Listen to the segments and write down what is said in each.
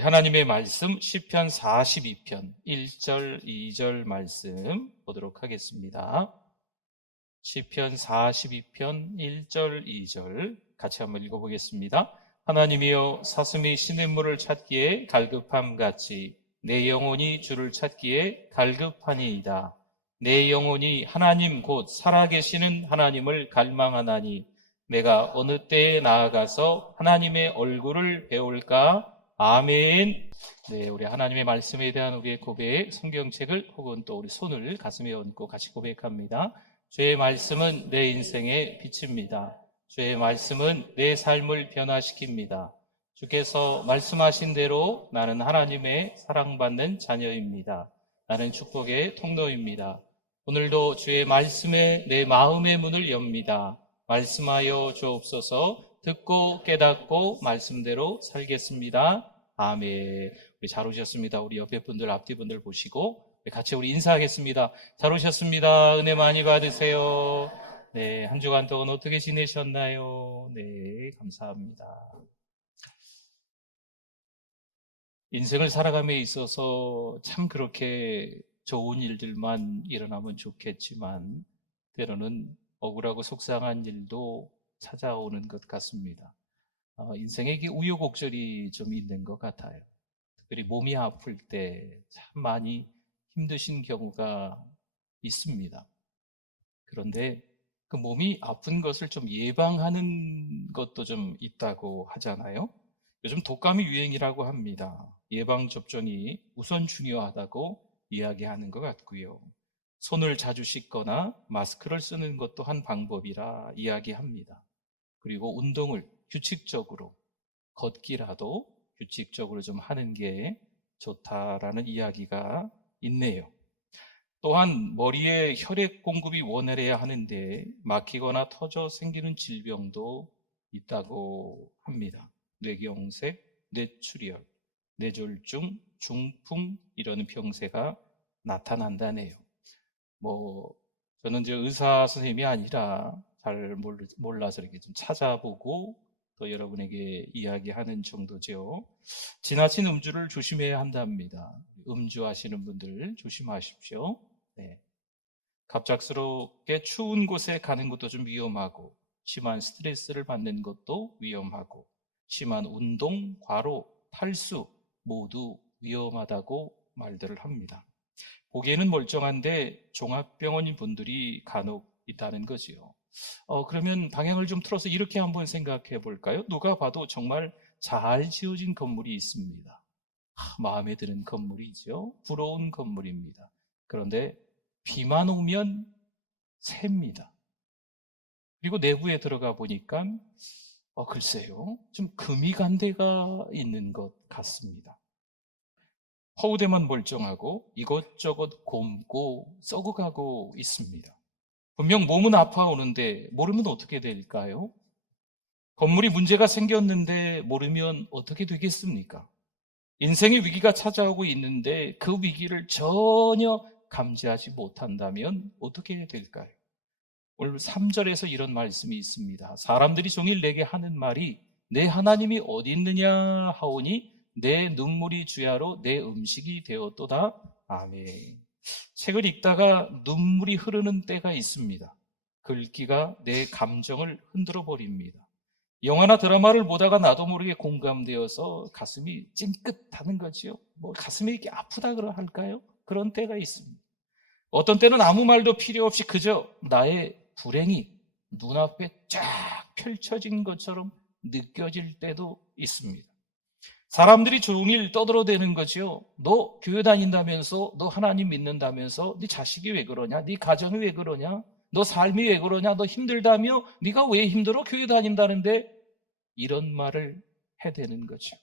우리 하나님의 말씀 시편 42편 1절 2절 말씀 보도록 하겠습니다. 시편 42편 1절 2절 같이 한번 읽어보겠습니다. 하나님이여, 사슴이 시냇물을 찾기에 갈급함같이 내 영혼이 주를 찾기에 갈급하니이다. 내 영혼이 하나님 곧 살아계시는 하나님을 갈망하나니 내가 어느 때에 나아가서 하나님의 얼굴을 배울까? 아멘. 네, 우리 하나님의 말씀에 대한 우리의 고백, 성경책을 혹은 또 우리 손을 가슴에 얹고 같이 고백합니다. 주의 말씀은 내 인생의 빛입니다. 주의 말씀은 내 삶을 변화시킵니다. 주께서 말씀하신 대로 나는 하나님의 사랑받는 자녀입니다. 나는 축복의 통로입니다. 오늘도 주의 말씀에 내 마음의 문을 엽니다. 말씀하여 주옵소서. 듣고 깨닫고 말씀대로 살겠습니다. 아멘. 우리 잘 오셨습니다. 우리 옆에 분들, 앞뒤 분들 보시고 같이 우리 인사하겠습니다. 잘 오셨습니다. 은혜 많이 받으세요. 네, 한 주간 동안 어떻게 지내셨나요? 네, 감사합니다. 인생을 살아감에 있어서 참 그렇게 좋은 일들만 일어나면 좋겠지만 때로는 억울하고 속상한 일도 찾아오는 것 같습니다. 인생에 이게 우여곡절이 좀 있는 것 같아요. 특별히 몸이 아플 때 참 많이 힘드신 경우가 있습니다. 그런데 그 몸이 아픈 것을 좀 예방하는 것도 좀 있다고 하잖아요. 요즘 독감이 유행이라고 합니다. 예방접종이 우선 중요하다고 이야기하는 것 같고요. 손을 자주 씻거나 마스크를 쓰는 것도 한 방법이라 이야기합니다. 그리고 운동을 규칙적으로, 걷기라도 규칙적으로 좀 하는 게 좋다라는 이야기가 있네요. 또한 머리에 혈액 공급이 원활해야 하는데 막히거나 터져 생기는 질병도 있다고 합니다. 뇌경색, 뇌출혈, 뇌졸중, 중풍 이런 병세가 나타난다네요. 저는 이제 의사 선생님이 아니라 잘 몰라서 이렇게 좀 찾아보고 또 여러분에게 이야기하는 정도죠. 지나친 음주를 조심해야 한답니다. 음주하시는 분들 조심하십시오. 네. 갑작스럽게 추운 곳에 가는 것도 좀 위험하고, 심한 스트레스를 받는 것도 위험하고, 심한 운동, 과로, 탈수 모두 위험하다고 말들을 합니다. 보기에는 멀쩡한데 종합병원인 분들이 간혹 있다는 거지요. 그러면 방향을 좀 틀어서 이렇게 한번 생각해 볼까요? 누가 봐도 정말 잘 지어진 건물이 있습니다. 마음에 드는 건물이죠. 부러운 건물입니다. 그런데 비만 오면 셉니다. 그리고 내부에 들어가 보니까 글쎄요, 좀 금이 간 데가 있는 것 같습니다. 허우대만 멀쩡하고 이것저것 곪고 썩어가고 있습니다. 분명 몸은 아파오는데 모르면 어떻게 될까요? 건물이 문제가 생겼는데 모르면 어떻게 되겠습니까? 인생의 위기가 찾아오고 있는데 그 위기를 전혀 감지하지 못한다면 어떻게 될까요? 오늘 3절에서 이런 말씀이 있습니다. 사람들이 종일 내게 하는 말이 내 하나님이 어디 있느냐 하오니 내 눈물이 주야로 내 음식이 되었도다. 아멘. 책을 읽다가 눈물이 흐르는 때가 있습니다. 글귀가 내 감정을 흔들어 버립니다. 영화나 드라마를 보다가 나도 모르게 공감되어서 가슴이 찡긋하는 거지요. 가슴이 이렇게 아프다 할까요? 그런 때가 있습니다. 어떤 때는 아무 말도 필요 없이 그저 나의 불행이 눈앞에 쫙 펼쳐진 것처럼 느껴질 때도 있습니다. 사람들이 종일 떠들어대는 거죠. 너 교회 다닌다면서, 너 하나님 믿는다면서, 네 자식이 왜 그러냐? 네 가정이 왜 그러냐? 너 삶이 왜 그러냐? 너 힘들다며? 네가 왜 힘들어? 교회 다닌다는데? 이런 말을 해대는 거죠.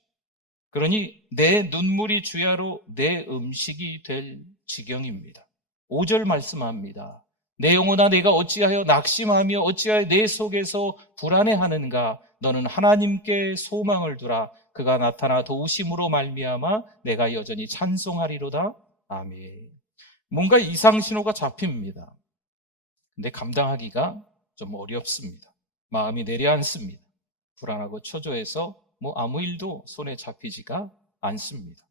그러니 내 눈물이 주야로 내 음식이 될 지경입니다. 5절 말씀합니다. 내 영혼아 내가 어찌하여 낙심하며 어찌하여 내 속에서 불안해하는가? 너는 하나님께 소망을 두라. 그가 나타나 도우심으로 말미암아 내가 여전히 찬송하리로다. 아멘. 뭔가 이상신호가 잡힙니다. 근데 감당하기가 좀 어렵습니다. 마음이 내려앉습니다. 불안하고 초조해서 아무 일도 손에 잡히지가 않습니다.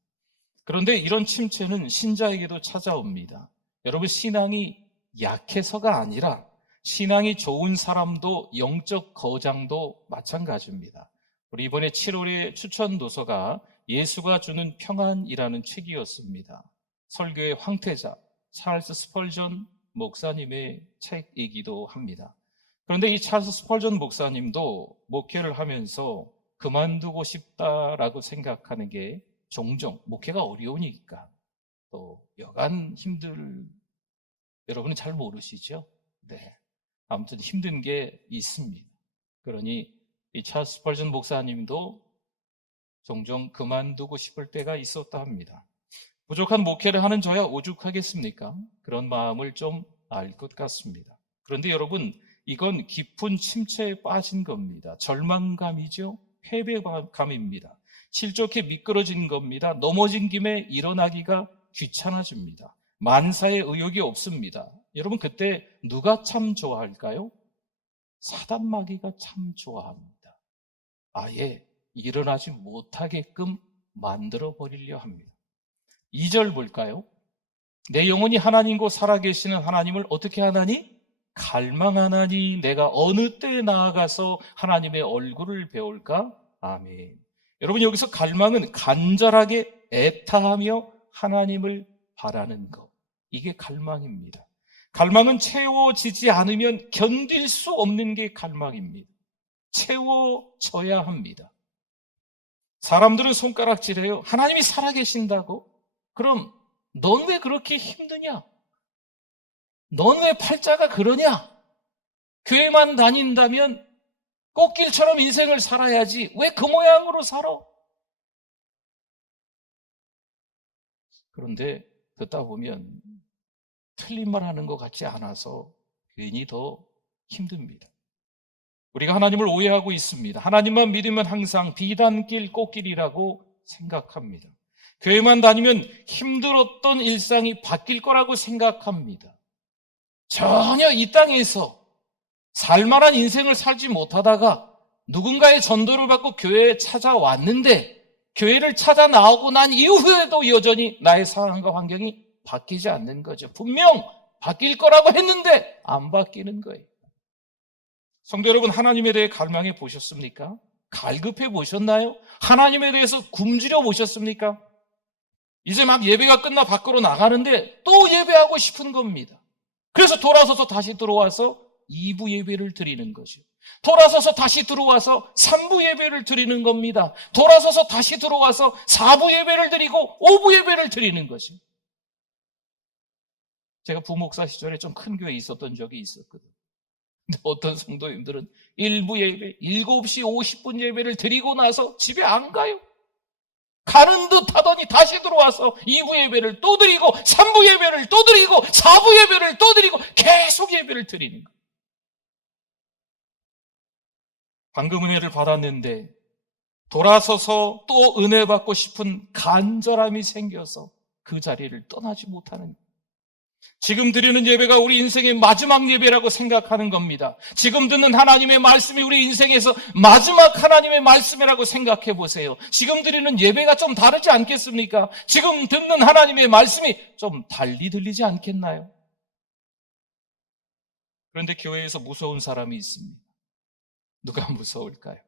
그런데 이런 침체는 신자에게도 찾아옵니다. 여러분, 신앙이 약해서가 아니라 신앙이 좋은 사람도 영적 거장도 마찬가지입니다. 우리 이번에 7월에 추천 도서가 예수가 주는 평안이라는 책이었습니다. 설교의 황태자 찰스 스펄전 목사님의 책이기도 합니다. 그런데 이 찰스 스펄전 목사님도 목회를 하면서 그만두고 싶다라고 생각하는 게 종종 목회가 어려우니까 또 여간 여러분은 잘 모르시죠? 네. 아무튼 힘든 게 있습니다. 그러니 이 찰스 스펄전 목사님도 종종 그만두고 싶을 때가 있었다 합니다. 부족한 목회를 하는 저야 오죽하겠습니까? 그런 마음을 좀 알 것 같습니다. 그런데 여러분, 이건 깊은 침체에 빠진 겁니다. 절망감이죠. 패배감입니다. 실족해 미끄러진 겁니다. 넘어진 김에 일어나기가 귀찮아집니다. 만사의 의욕이 없습니다. 여러분, 그때 누가 참 좋아할까요? 사단마귀가 참 좋아합니다. 아예 일어나지 못하게끔 만들어버리려 합니다. 2절 볼까요? 내 영혼이 하나님과 살아계시는 하나님을 어떻게 하나니? 갈망하나니 내가 어느 때에 나아가서 하나님의 얼굴을 배울까? 아멘. 여러분, 여기서 갈망은 간절하게 애타하며 하나님을 바라는 것, 이게 갈망입니다. 갈망은 채워지지 않으면 견딜 수 없는 게 갈망입니다. 채워져야 합니다. 사람들은 손가락질해요. 하나님이 살아계신다고? 그럼 넌 왜 그렇게 힘드냐? 넌 왜 팔자가 그러냐? 교회만 다닌다면 꽃길처럼 인생을 살아야지 왜 그 모양으로 살아? 그런데 듣다 보면 틀린 말 하는 것 같지 않아서 괜히 더 힘듭니다. 우리가 하나님을 오해하고 있습니다. 하나님만 믿으면 항상 비단길 꽃길이라고 생각합니다. 교회만 다니면 힘들었던 일상이 바뀔 거라고 생각합니다. 전혀 이 땅에서 살만한 인생을 살지 못하다가 누군가의 전도를 받고 교회에 찾아왔는데 교회를 찾아 나오고 난 이후에도 여전히 나의 상황과 환경이 바뀌지 않는 거죠. 분명 바뀔 거라고 했는데 안 바뀌는 거예요. 성도 여러분, 하나님에 대해 갈망해 보셨습니까? 갈급해 보셨나요? 하나님에 대해서 굶주려 보셨습니까? 이제 막 예배가 끝나 밖으로 나가는데 또 예배하고 싶은 겁니다. 그래서 돌아서서 다시 들어와서 2부 예배를 드리는 거죠. 돌아서서 다시 들어와서 3부 예배를 드리는 겁니다. 돌아서서 다시 들어와서 4부 예배를 드리고 5부 예배를 드리는 거죠. 제가 부목사 시절에 좀 큰 교회에 있었던 적이 있었거든요. 근데 어떤 성도님들은 1부 예배, 7시 50분 예배를 드리고 나서 집에 안 가요. 가는 듯 하더니 다시 들어와서 2부 예배를 또 드리고 3부 예배를 또 드리고 4부 예배를 또 드리고 계속 예배를 드리는 거예요. 방금 은혜를 받았는데 돌아서서 또 은혜 받고 싶은 간절함이 생겨서 그 자리를 떠나지 못하는 거예요. 지금 드리는 예배가 우리 인생의 마지막 예배라고 생각하는 겁니다. 지금 듣는 하나님의 말씀이 우리 인생에서 마지막 하나님의 말씀이라고 생각해 보세요. 지금 드리는 예배가 좀 다르지 않겠습니까? 지금 듣는 하나님의 말씀이 좀 달리 들리지 않겠나요? 그런데 교회에서 무서운 사람이 있습니다. 누가 무서울까요?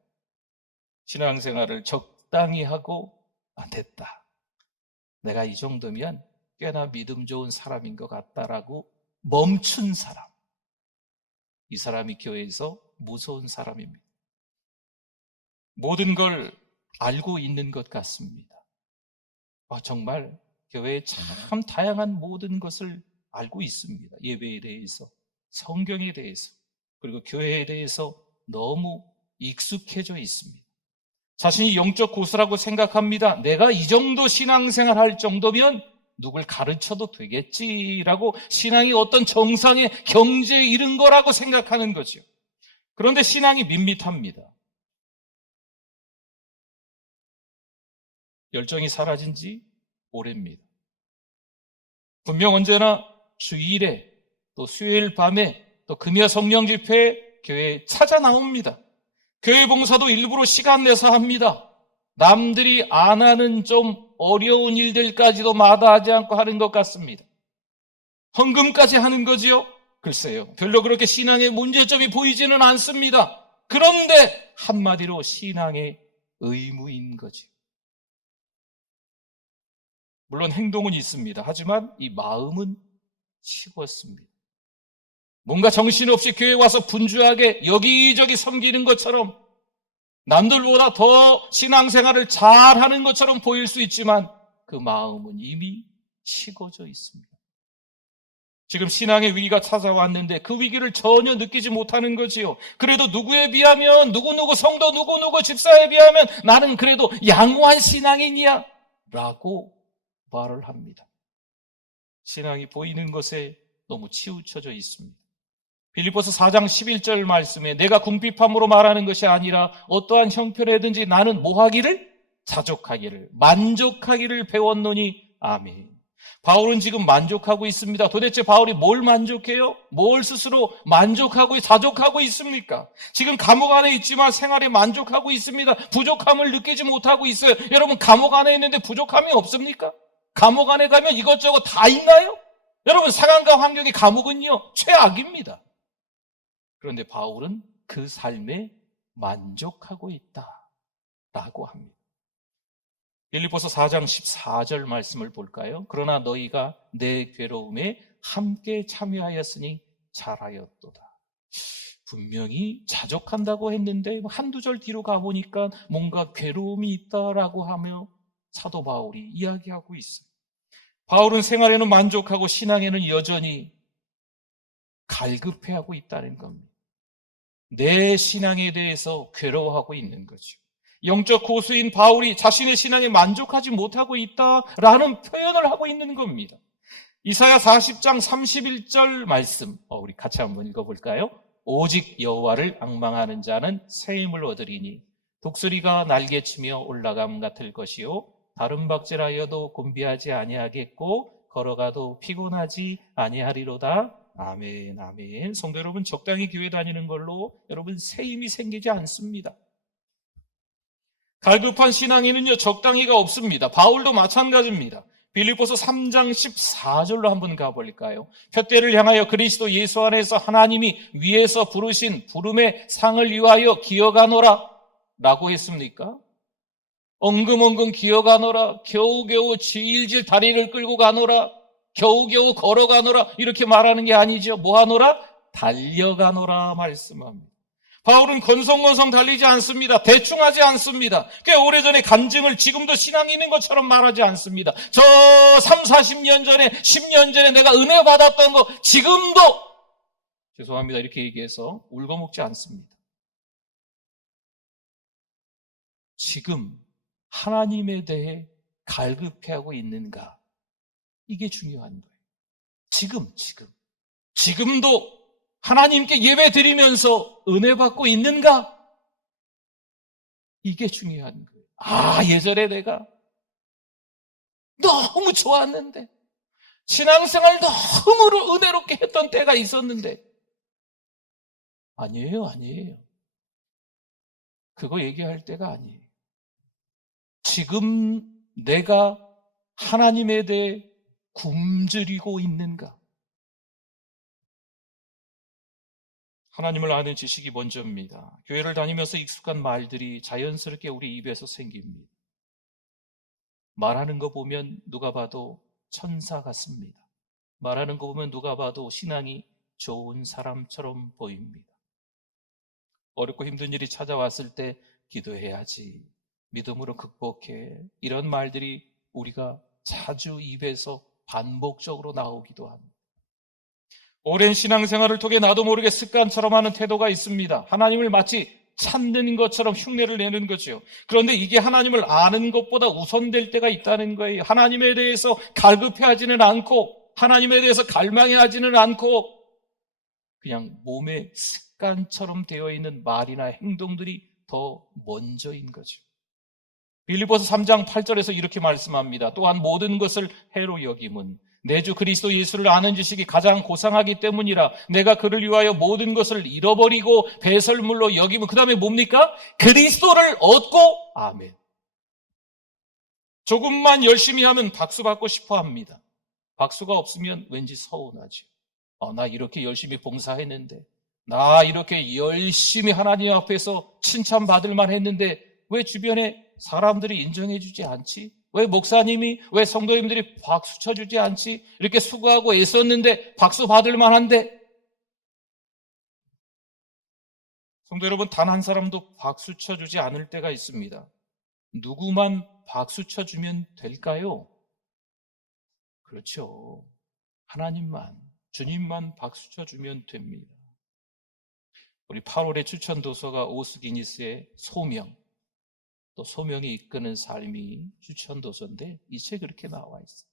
신앙생활을 적당히 하고 됐다. 내가 이 정도면 꽤나 믿음 좋은 사람인 것 같다라고 멈춘 사람. 이 사람이 교회에서 무서운 사람입니다. 모든 걸 알고 있는 것 같습니다. 정말 교회에 참 다양한 모든 것을 알고 있습니다. 예배에 대해서, 성경에 대해서, 그리고 교회에 대해서 너무 익숙해져 있습니다. 자신이 영적 고수라고 생각합니다. 내가 이 정도 신앙생활 할 정도면 누굴 가르쳐도 되겠지라고 신앙이 어떤 정상의 경지에 이른 거라고 생각하는 거죠. 그런데 신앙이 밋밋합니다. 열정이 사라진 지 오래입니다. 분명 언제나 주일에 또 수요일 밤에 또 금요 성령 집회에 교회에 찾아 나옵니다. 교회 봉사도 일부러 시간 내서 합니다. 남들이 안 하는 좀 어려운 일들까지도 마다하지 않고 하는 것 같습니다. 헌금까지 하는 거지요? 글쎄요, 별로 그렇게 신앙의 문제점이 보이지는 않습니다. 그런데 한마디로 신앙의 의무인 거죠. 물론 행동은 있습니다. 하지만 이 마음은 식었습니다. 뭔가 정신없이 교회 와서 분주하게 여기저기 섬기는 것처럼, 남들보다 더 신앙생활을 잘하는 것처럼 보일 수 있지만 그 마음은 이미 식어져 있습니다. 지금 신앙의 위기가 찾아왔는데 그 위기를 전혀 느끼지 못하는 거지요. 그래도 누구에 비하면, 누구누구 성도 누구누구 집사에 비하면 나는 그래도 양호한 신앙인이야 라고 말을 합니다. 신앙이 보이는 것에 너무 치우쳐져 있습니다. 빌립보서 4장 11절 말씀에 내가 궁핍함으로 말하는 것이 아니라 어떠한 형편이든지 나는 뭐 하기를? 자족하기를, 만족하기를 배웠노니. 아멘. 바울은 지금 만족하고 있습니다. 도대체 바울이 뭘 만족해요? 뭘 스스로 만족하고 자족하고 있습니까? 지금 감옥 안에 있지만 생활에 만족하고 있습니다. 부족함을 느끼지 못하고 있어요. 여러분, 감옥 안에 있는데 부족함이 없습니까? 감옥 안에 가면 이것저것 다 있나요? 여러분, 상황과 환경의 감옥은요, 최악입니다. 그런데 바울은 그 삶에 만족하고 있다라고 합니다. 빌립보서 4장 14절 말씀을 볼까요? 그러나 너희가 내 괴로움에 함께 참여하였으니 잘하였도다. 분명히 자족한다고 했는데 한두 절 뒤로 가보니까 뭔가 괴로움이 있다라고 하며 사도 바울이 이야기하고 있어요. 바울은 생활에는 만족하고 신앙에는 여전히 갈급해하고 있다는 겁니다. 내 신앙에 대해서 괴로워하고 있는 거죠. 영적 고수인 바울이 자신의 신앙에 만족하지 못하고 있다라는 표현을 하고 있는 겁니다. 이사야 40장 31절 말씀, 우리 같이 한번 읽어볼까요? 오직 여호와를 앙망하는 자는 새 힘을 얻으리니 독수리가 날개치며 올라감 같을 것이요 다른 박질하여도 곤비하지 아니하겠고 걸어가도 피곤하지 아니하리로다. 아멘, 아멘. 성도 여러분, 적당히 교회 다니는 걸로 여러분 새 힘이 생기지 않습니다. 갈급한 신앙에는요, 적당히가 없습니다. 바울도 마찬가지입니다. 빌립보서 3장 14절로 한번 가볼까요? 푯대를 향하여 그리스도 예수 안에서 하나님이 위에서 부르신 부름의 상을 위하여 기어가노라 라고 했습니까? 엉금엉금 기어가노라, 겨우겨우 질질 다리를 끌고 가노라, 겨우겨우 걸어가노라 이렇게 말하는 게 아니죠. 뭐하노라? 달려가노라 말씀합니다. 바울은 건성건성 달리지 않습니다. 대충 하지 않습니다. 꽤 오래전에 간증을 지금도 신앙이 있는 것처럼 말하지 않습니다. 저 3, 40년 전에 10년 전에 내가 은혜 받았던 거 지금도 죄송합니다 이렇게 얘기해서 울거먹지 않습니다. 지금 하나님에 대해 갈급해하고 있는가? 이게 중요한 거예요. 지금도 하나님께 예배 드리면서 은혜 받고 있는가? 이게 중요한 거예요. 예전에 내가 너무 좋았는데, 신앙생활 너무 은혜롭게 했던 때가 있었는데. 아니에요. 그거 얘기할 때가 아니에요. 지금 내가 하나님에 대해 굶주리고 있는가? 하나님을 아는 지식이 먼저입니다. 교회를 다니면서 익숙한 말들이 자연스럽게 우리 입에서 생깁니다. 말하는 거 보면 누가 봐도 천사 같습니다. 말하는 거 보면 누가 봐도 신앙이 좋은 사람처럼 보입니다. 어렵고 힘든 일이 찾아왔을 때 기도해야지, 믿음으로 극복해, 이런 말들이 우리가 자주 입에서 반복적으로 나오기도 합니다. 오랜 신앙생활을 통해 나도 모르게 습관처럼 하는 태도가 있습니다. 하나님을 마치 찾는 것처럼 흉내를 내는 거죠. 그런데 이게 하나님을 아는 것보다 우선될 때가 있다는 거예요. 하나님에 대해서 갈급해하지는 않고, 하나님에 대해서 갈망해하지는 않고, 그냥 몸에 습관처럼 되어 있는 말이나 행동들이 더 먼저인 거죠. 빌립보서 3장 8절에서 이렇게 말씀합니다. 또한 모든 것을 해로 여김은 내 주 그리스도 예수를 아는 지식이 가장 고상하기 때문이라. 내가 그를 위하여 모든 것을 잃어버리고 배설물로 여기면, 그 다음에 뭡니까? 그리스도를 얻고, 아멘. 조금만 열심히 하면 박수 받고 싶어 합니다. 박수가 없으면 왠지 서운하죠. 나 이렇게 열심히 봉사했는데, 나 이렇게 열심히 하나님 앞에서 칭찬받을 만 했는데 왜 주변에 사람들이 인정해 주지 않지? 왜 목사님이, 왜 성도님들이 박수 쳐주지 않지? 이렇게 수고하고 애썼는데 박수 받을 만한데. 성도 여러분, 단 한 사람도 박수 쳐주지 않을 때가 있습니다. 누구만 박수 쳐주면 될까요? 그렇죠. 하나님만, 주님만 박수 쳐주면 됩니다. 우리 8월의 추천도서가 오스기니스의 소명, 또 소명이 이끄는 삶이 추천도서인데 이 책에 그렇게 나와 있어요.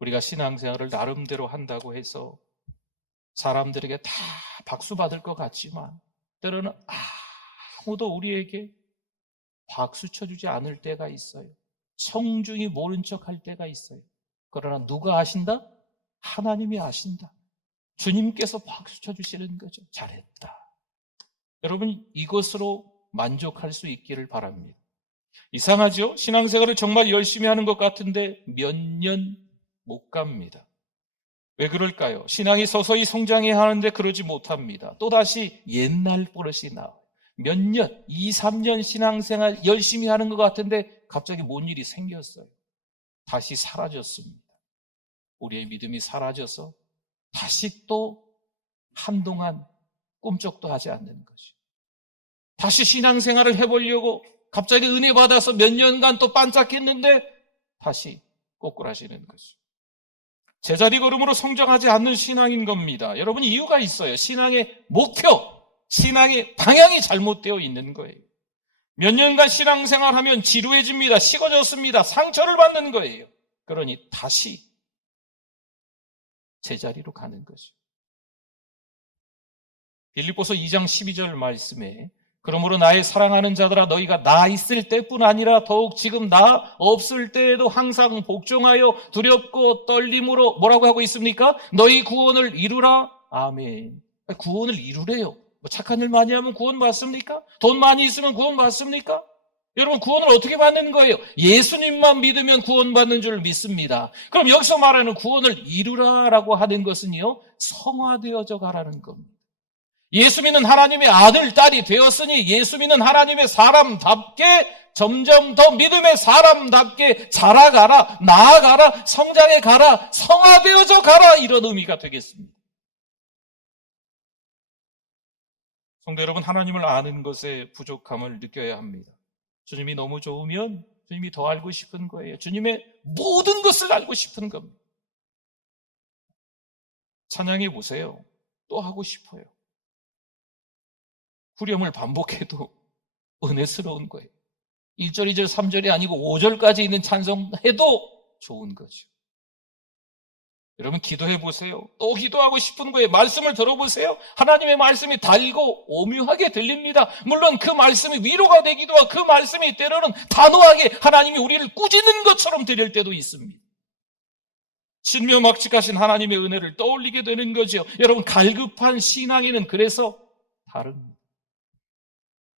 우리가 신앙생활을 나름대로 한다고 해서 사람들에게 다 박수 받을 것 같지만 때로는 아무도 우리에게 박수 쳐주지 않을 때가 있어요. 청중이 모른 척 할 때가 있어요. 그러나 누가 아신다? 하나님이 아신다. 주님께서 박수 쳐주시는 거죠. 잘했다. 여러분, 이것으로 만족할 수 있기를 바랍니다. 이상하죠? 신앙생활을 정말 열심히 하는 것 같은데 몇 년 못 갑니다. 왜 그럴까요? 신앙이 서서히 성장해야 하는데 그러지 못합니다. 또다시 옛날 버릇이 나와요. 몇 년, 2, 3년 신앙생활 열심히 하는 것 같은데 갑자기 뭔 일이 생겼어요. 다시 사라졌습니다. 우리의 믿음이 사라져서 다시 또 한동안 꿈쩍도 하지 않는 거죠. 다시 신앙생활을 해보려고 갑자기 은혜 받아서 몇 년간 또 반짝했는데 다시 꼬꾸라지는 거죠. 제자리 걸음으로 성장하지 않는 신앙인 겁니다. 여러분, 이유가 있어요. 신앙의 목표, 신앙의 방향이 잘못되어 있는 거예요. 몇 년간 신앙생활하면 지루해집니다. 식어졌습니다. 상처를 받는 거예요. 그러니 다시 제자리로 가는 거죠. 빌립보서 2장 12절 말씀에 그러므로 나의 사랑하는 자들아 너희가 나 있을 때뿐 아니라 더욱 지금 나 없을 때에도 항상 복종하여 두렵고 떨림으로 뭐라고 하고 있습니까? 너희 구원을 이루라. 아멘. 구원을 이루래요. 뭐 착한 일 많이 하면 구원 받습니까? 돈 많이 있으면 구원 받습니까? 여러분, 구원을 어떻게 받는 거예요? 예수님만 믿으면 구원받는 줄 믿습니다. 그럼 여기서 말하는 구원을 이루라라고 하는 것은요, 성화되어져 가라는 겁니다. 예수 믿는 하나님의 아들, 딸이 되었으니 예수 믿는 하나님의 사람답게 점점 더 믿음의 사람답게 자라가라, 나아가라, 성장해 가라, 성화되어져 가라, 이런 의미가 되겠습니다. 성도 여러분, 하나님을 아는 것에 부족함을 느껴야 합니다. 주님이 너무 좋으면 주님이 더 알고 싶은 거예요. 주님의 모든 것을 알고 싶은 겁니다. 찬양해 보세요. 또 하고 싶어요. 후렴을 반복해도 은혜스러운 거예요. 1절, 2절, 3절이 아니고 5절까지 있는 찬송해도 좋은 거죠. 여러분, 기도해 보세요. 또 기도하고 싶은 거예요. 말씀을 들어보세요. 하나님의 말씀이 달고 오묘하게 들립니다. 물론 그 말씀이 위로가 되기도 하고 그 말씀이 때로는 단호하게 하나님이 우리를 꾸짖는 것처럼 들릴 때도 있습니다. 신묘막측하신 하나님의 은혜를 떠올리게 되는 거죠. 여러분, 갈급한 신앙에는 그래서 다릅니다.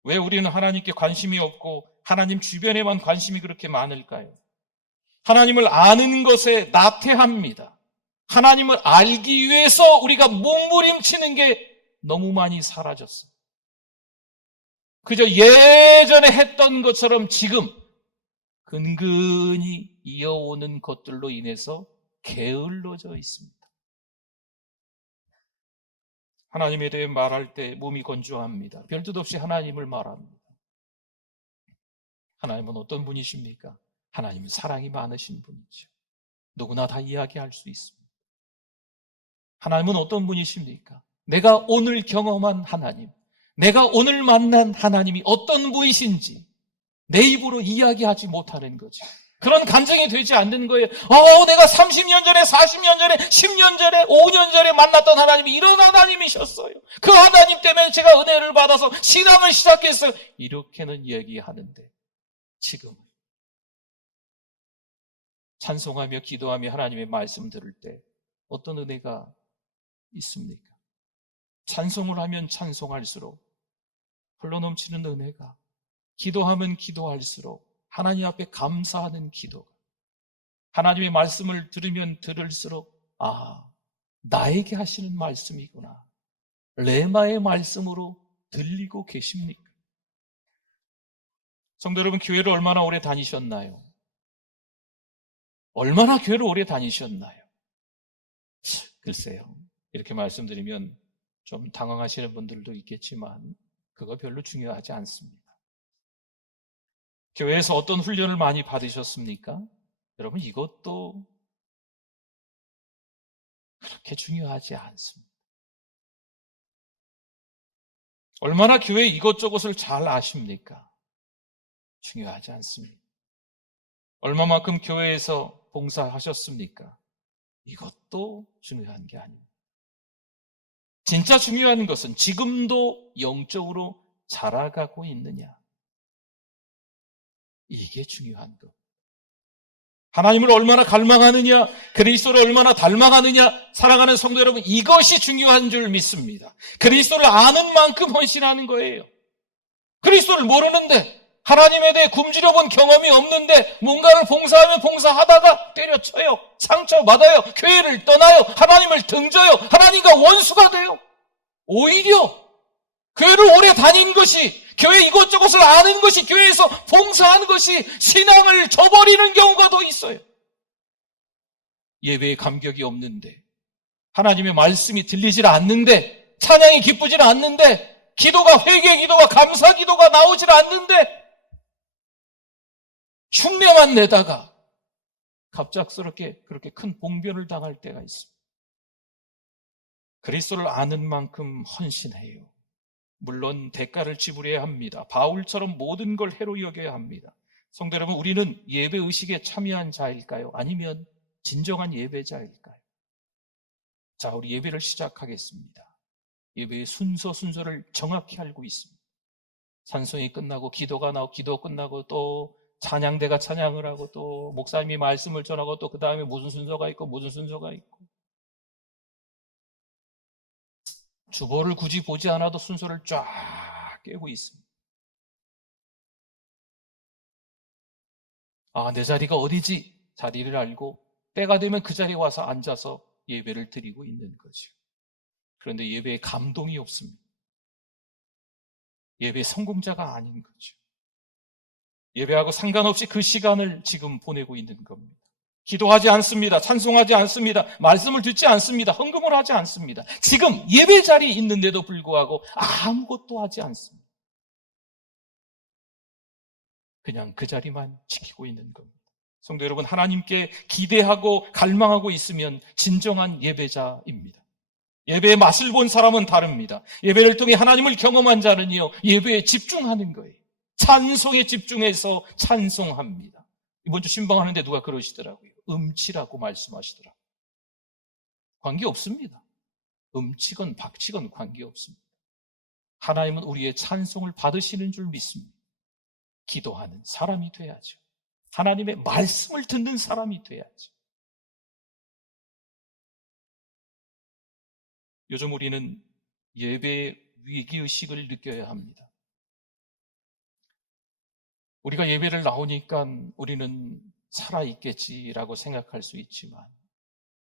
왜 우리는 하나님께 관심이 없고 하나님 주변에만 관심이 그렇게 많을까요? 하나님을 아는 것에 나태합니다. 하나님을 알기 위해서 우리가 몸부림치는 게 너무 많이 사라졌어요. 그저 예전에 했던 것처럼 지금 근근히 이어오는 것들로 인해서 게을러져 있습니다. 하나님에 대해 말할 때 몸이 건조합니다. 별뜻 없이 하나님을 말합니다. 하나님은 어떤 분이십니까? 하나님은 사랑이 많으신 분이죠. 누구나 다 이야기할 수 있습니다. 하나님은 어떤 분이십니까? 내가 오늘 경험한 하나님, 내가 오늘 만난 하나님이 어떤 분이신지 내 입으로 이야기하지 못하는 거죠. 그런 간증이 되지 않는 거예요. 내가 30년 전에, 40년 전에, 10년 전에, 5년 전에 만났던 하나님이 이런 하나님이셨어요. 그 하나님 때문에 제가 은혜를 받아서 신앙을 시작했어요. 이렇게는 이야기하는데 지금 찬송하며 기도하며 하나님의 말씀 들을 때 어떤 은혜가 있습니까? 찬송을 하면 찬송할수록 흘러넘치는 은혜가, 기도하면 기도할수록 하나님 앞에 감사하는 기도가, 하나님의 말씀을 들으면 들을수록 나에게 하시는 말씀이구나, 레마의 말씀으로 들리고 계십니까? 성도 여러분, 교회를 얼마나 오래 다니셨나요? 얼마나 교회를 오래 다니셨나요? 글쎄요, 이렇게 말씀드리면 좀 당황하시는 분들도 있겠지만 그거 별로 중요하지 않습니다. 교회에서 어떤 훈련을 많이 받으셨습니까? 여러분, 이것도 그렇게 중요하지 않습니다. 얼마나 교회 이것저것을 잘 아십니까? 중요하지 않습니다. 얼마만큼 교회에서 봉사하셨습니까? 이것도 중요한 게 아닙니다. 진짜 중요한 것은 지금도 영적으로 자라가고 있느냐, 이게 중요한 것. 하나님을 얼마나 갈망하느냐, 그리스도를 얼마나 닮아가느냐, 사랑하는 성도 여러분, 이것이 중요한 줄 믿습니다. 그리스도를 아는 만큼 헌신하는 거예요. 그리스도를 모르는데, 하나님에 대해 굶주려 본 경험이 없는데 뭔가를 봉사하면 봉사하다가 때려쳐요, 상처받아요, 교회를 떠나요, 하나님을 등져요, 하나님과 원수가 돼요. 오히려 교회를 오래 다닌 것이, 교회 이것저것을 아는 것이, 교회에서 봉사하는 것이 신앙을 저버리는 경우가 더 있어요. 예배에 감격이 없는데, 하나님의 말씀이 들리질 않는데, 찬양이 기쁘질 않는데, 기도가, 회개 기도가, 감사 기도가 나오질 않는데 흉내만 내다가 갑작스럽게 그렇게 큰 봉변을 당할 때가 있습니다. 그리스도를 아는 만큼 헌신해요. 물론 대가를 지불해야 합니다. 바울처럼 모든 걸 해로 여겨야 합니다. 성도 여러분, 우리는 예배 의식에 참여한 자일까요? 아니면 진정한 예배자일까요? 자, 우리 예배를 시작하겠습니다. 예배의 순서를 정확히 알고 있습니다. 찬송이 끝나고 기도가 나오고, 기도 끝나고 또 찬양대가 찬양을 하고, 또 목사님이 말씀을 전하고, 또 그 다음에 무슨 순서가 있고 무슨 순서가 있고, 주보를 굳이 보지 않아도 순서를 쫙 깨고 있습니다. 내 자리가 어디지? 자리를 알고 때가 되면 그 자리에 와서 앉아서 예배를 드리고 있는 거죠. 그런데 예배에 감동이 없습니다. 예배 성공자가 아닌 거죠. 예배하고 상관없이 그 시간을 지금 보내고 있는 겁니다. 기도하지 않습니다. 찬송하지 않습니다. 말씀을 듣지 않습니다. 헌금을 하지 않습니다. 지금 예배 자리에 있는데도 불구하고 아무것도 하지 않습니다. 그냥 그 자리만 지키고 있는 겁니다. 성도 여러분, 하나님께 기대하고 갈망하고 있으면 진정한 예배자입니다. 예배의 맛을 본 사람은 다릅니다. 예배를 통해 하나님을 경험한 자는요, 예배에 집중하는 거예요. 찬송에 집중해서 찬송합니다. 이번 주 신방하는데 누가 그러시더라고요. 음치라고 말씀하시더라고요. 관계없습니다. 음치건 박치건 관계없습니다. 하나님은 우리의 찬송을 받으시는 줄 믿습니다. 기도하는 사람이 돼야죠. 하나님의 말씀을 듣는 사람이 돼야죠. 요즘 우리는 예배의 위기의식을 느껴야 합니다. 우리가 예배를 나오니까 우리는 살아있겠지라고 생각할 수 있지만,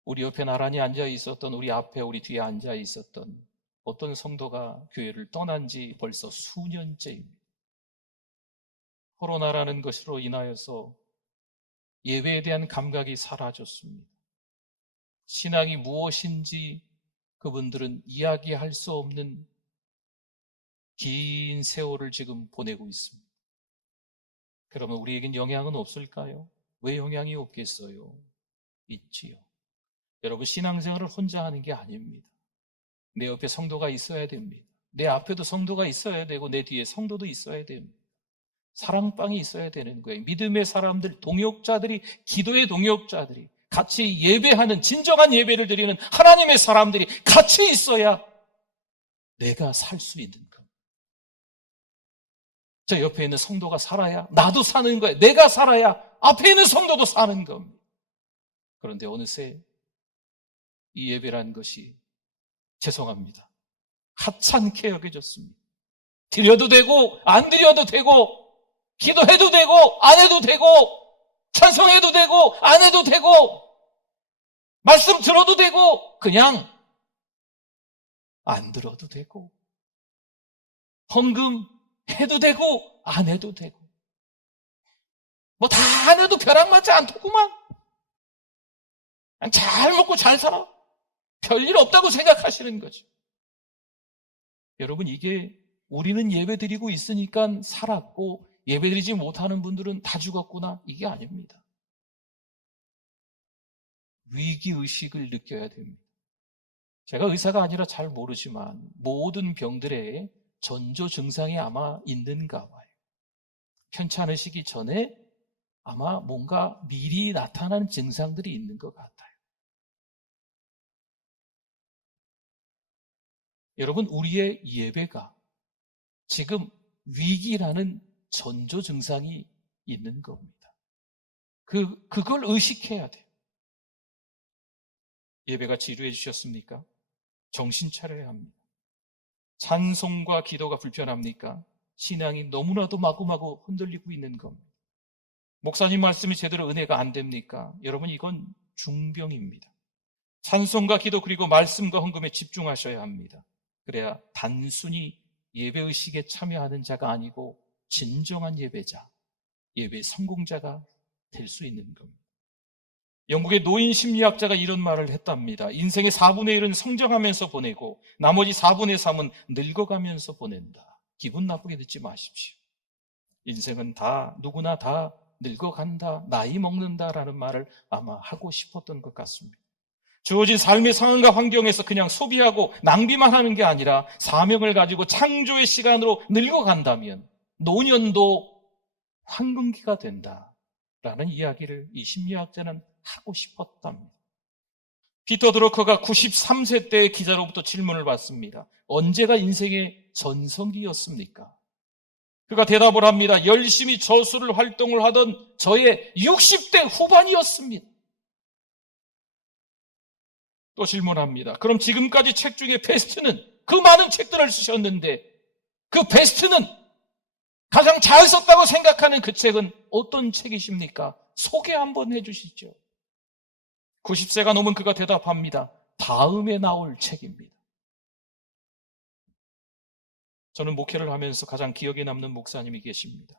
우리 옆에 나란히 앉아 있었던, 우리 앞에, 우리 뒤에 앉아 있었던 어떤 성도가 교회를 떠난 지 벌써 수년째입니다. 코로나라는 것으로 인하여서 예배에 대한 감각이 사라졌습니다. 신앙이 무엇인지 그분들은 이야기할 수 없는 긴 세월을 지금 보내고 있습니다. 그러면 우리에겐 영향은 없을까요? 왜 영향이 없겠어요? 있지요. 여러분, 신앙생활을 혼자 하는 게 아닙니다. 내 옆에 성도가 있어야 됩니다. 내 앞에도 성도가 있어야 되고 내 뒤에 성도도 있어야 됩니다. 사랑방이 있어야 되는 거예요. 믿음의 사람들, 동역자들이, 기도의 동역자들이 같이 예배하는, 진정한 예배를 드리는 하나님의 사람들이 같이 있어야 내가 살 수 있는 겁니다. 저 옆에 있는 성도가 살아야 나도 사는 거예요. 내가 살아야 앞에 있는 성도도 사는 겁니다. 그런데 어느새 이 예배라는 것이, 죄송합니다, 하찮게 여겨졌습니다. 드려도 되고 안 드려도 되고 기도해도 되고 안 해도 되고 찬송해도 되고 안 해도 되고 말씀 들어도 되고 그냥 안 들어도 되고 헌금 해도 되고 안 해도 되고 뭐 다 안 해도 벼락 맞지 않더구만. 그냥 잘 먹고 잘 살아. 별일 없다고 생각하시는 거죠. 여러분, 이게 우리는 예배드리고 있으니까 살았고 예배드리지 못하는 분들은 다 죽었구나, 이게 아닙니다. 위기의식을 느껴야 됩니다. 제가 의사가 아니라 잘 모르지만 모든 병들의 전조 증상이 아마 있는가 봐요. 편찮으시기 전에 아마 뭔가 미리 나타나는 증상들이 있는 것 같아요. 여러분, 우리의 예배가 지금 위기라는 전조 증상이 있는 겁니다. 그걸 의식해야 돼요. 예배가 지루해 주셨습니까? 정신 차려야 합니다. 찬송과 기도가 불편합니까? 신앙이 너무나도 마구마구 흔들리고 있는 겁니다. 목사님 말씀이 제대로 은혜가 안 됩니까? 여러분, 이건 중병입니다. 찬송과 기도 그리고 말씀과 헌금에 집중하셔야 합니다. 그래야 단순히 예배의식에 참여하는 자가 아니고 진정한 예배자, 예배 성공자가 될 수 있는 겁니다. 영국의 노인 심리학자가 이런 말을 했답니다. 인생의 4분의 1은 성장하면서 보내고 나머지 4분의 3은 늙어가면서 보낸다. 기분 나쁘게 듣지 마십시오. 인생은 누구나 다 늙어간다, 나이 먹는다라는 말을 아마 하고 싶었던 것 같습니다. 주어진 삶의 상황과 환경에서 그냥 소비하고 낭비만 하는 게 아니라 사명을 가지고 창조의 시간으로 늙어간다면 노년도 황금기가 된다라는 이야기를 이 심리학자는 하고 싶었답니다. 피터 드러커가 93세 때 기자로부터 질문을 받습니다. 언제가 인생의 전성기였습니까? 그가 대답을 합니다. 열심히 저술을 활동을 하던 저의 60대 후반이었습니다. 또 질문합니다. 그럼 지금까지 책 중에 베스트는, 그 많은 책들을 쓰셨는데 그 베스트는, 가장 잘 썼다고 생각하는 그 책은 어떤 책이십니까? 소개 한번 해주시죠. 90세가 넘은 그가 대답합니다. 다음에 나올 책입니다. 저는 목회를 하면서 가장 기억에 남는 목사님이 계십니다.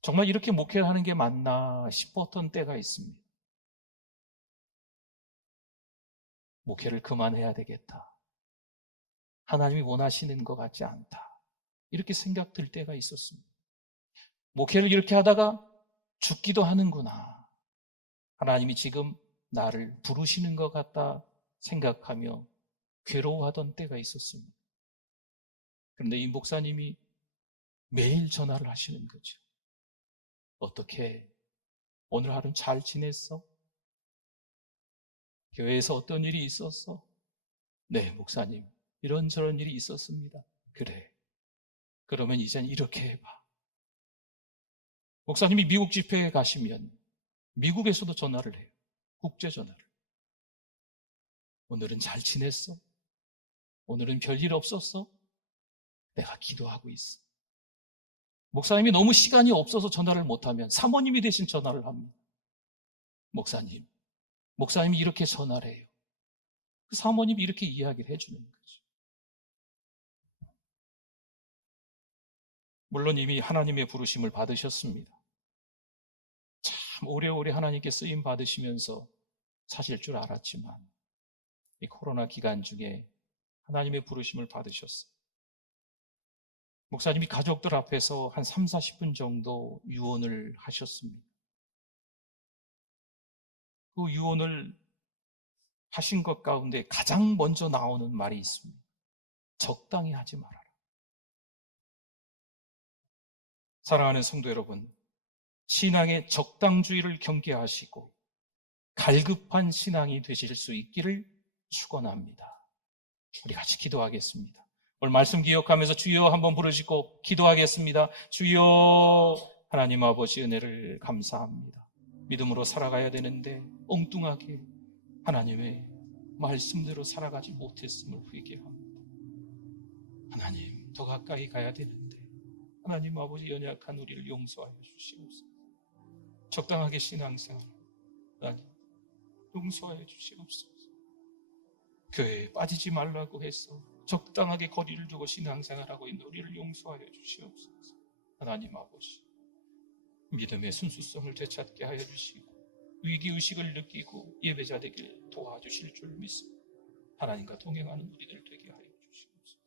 정말 이렇게 목회를 하는 게 맞나 싶었던 때가 있습니다. 목회를 그만해야 되겠다. 하나님이 원하시는 것 같지 않다. 이렇게 생각 들 때가 있었습니다. 목회를 이렇게 하다가 죽기도 하는구나. 하나님이 지금 나를 부르시는 것 같다 생각하며 괴로워하던 때가 있었습니다. 그런데 이 목사님이 매일 전화를 하시는 거죠. 어떻게 오늘 하루는 잘 지냈어? 교회에서 어떤 일이 있었어? 네, 목사님, 이런저런 일이 있었습니다. 그래, 그러면 이젠 이렇게 해봐. 목사님이 미국 집회에 가시면 미국에서도 전화를 해요. 국제 전화를. 오늘은 잘 지냈어? 오늘은 별일 없었어? 내가 기도하고 있어. 목사님이 너무 시간이 없어서 전화를 못하면 사모님이 대신 전화를 합니다. 목사님이 이렇게 전화를 해요. 그 사모님이 이렇게 이야기를 해주는 거죠. 물론 이미 하나님의 부르심을 받으셨습니다. 참 오래오래 하나님께 쓰임 받으시면서 사실 줄 알았지만 이 코로나 기간 중에 하나님의 부르심을 받으셨어요. 목사님이 가족들 앞에서 한 3, 40분 정도 유언을 하셨습니다. 그 유언을 하신 것 가운데 가장 먼저 나오는 말이 있습니다. 적당히 하지 말아라. 사랑하는 성도 여러분, 신앙의 적당주의를 경계하시고 갈급한 신앙이 되실 수 있기를 축원합니다. 우리 같이 기도하겠습니다. 오늘 말씀 기억하면서 주여 한번 부르시고 기도하겠습니다. 주여, 하나님 아버지 은혜를 감사합니다. 믿음으로 살아가야 되는데 엉뚱하게 하나님의 말씀대로 살아가지 못했음을 회개합니다. 하나님, 더 가까이 가야 되는데 하나님 아버지, 연약한 우리를 용서하여 주시옵소서. 적당하게 신앙생활, 하나님 용서하여 주시옵소서. 교회에 빠지지 말라고 해서 적당하게 거리를 두고 신앙생활하고 있는 우리를 용서하여 주시옵소서. 하나님 아버지, 믿음의 순수성을 되찾게 하여 주시고 위기의식을 느끼고 예배자 되길 도와주실 줄 믿습니다. 하나님과 동행하는 우리들 되게 하여 주시옵소서.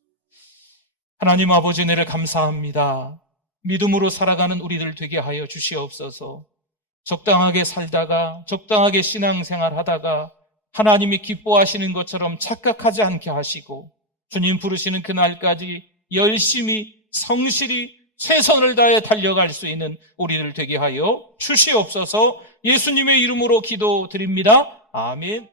하나님 아버지, 은혜를 감사합니다. 믿음으로 살아가는 우리들 되게 하여 주시옵소서. 적당하게 살다가 적당하게 신앙생활하다가 하나님이 기뻐하시는 것처럼 착각하지 않게 하시고 주님 부르시는 그날까지 열심히 성실히 최선을 다해 달려갈 수 있는 우리들 되게 하여 주시옵소서. 예수님의 이름으로 기도드립니다. 아멘.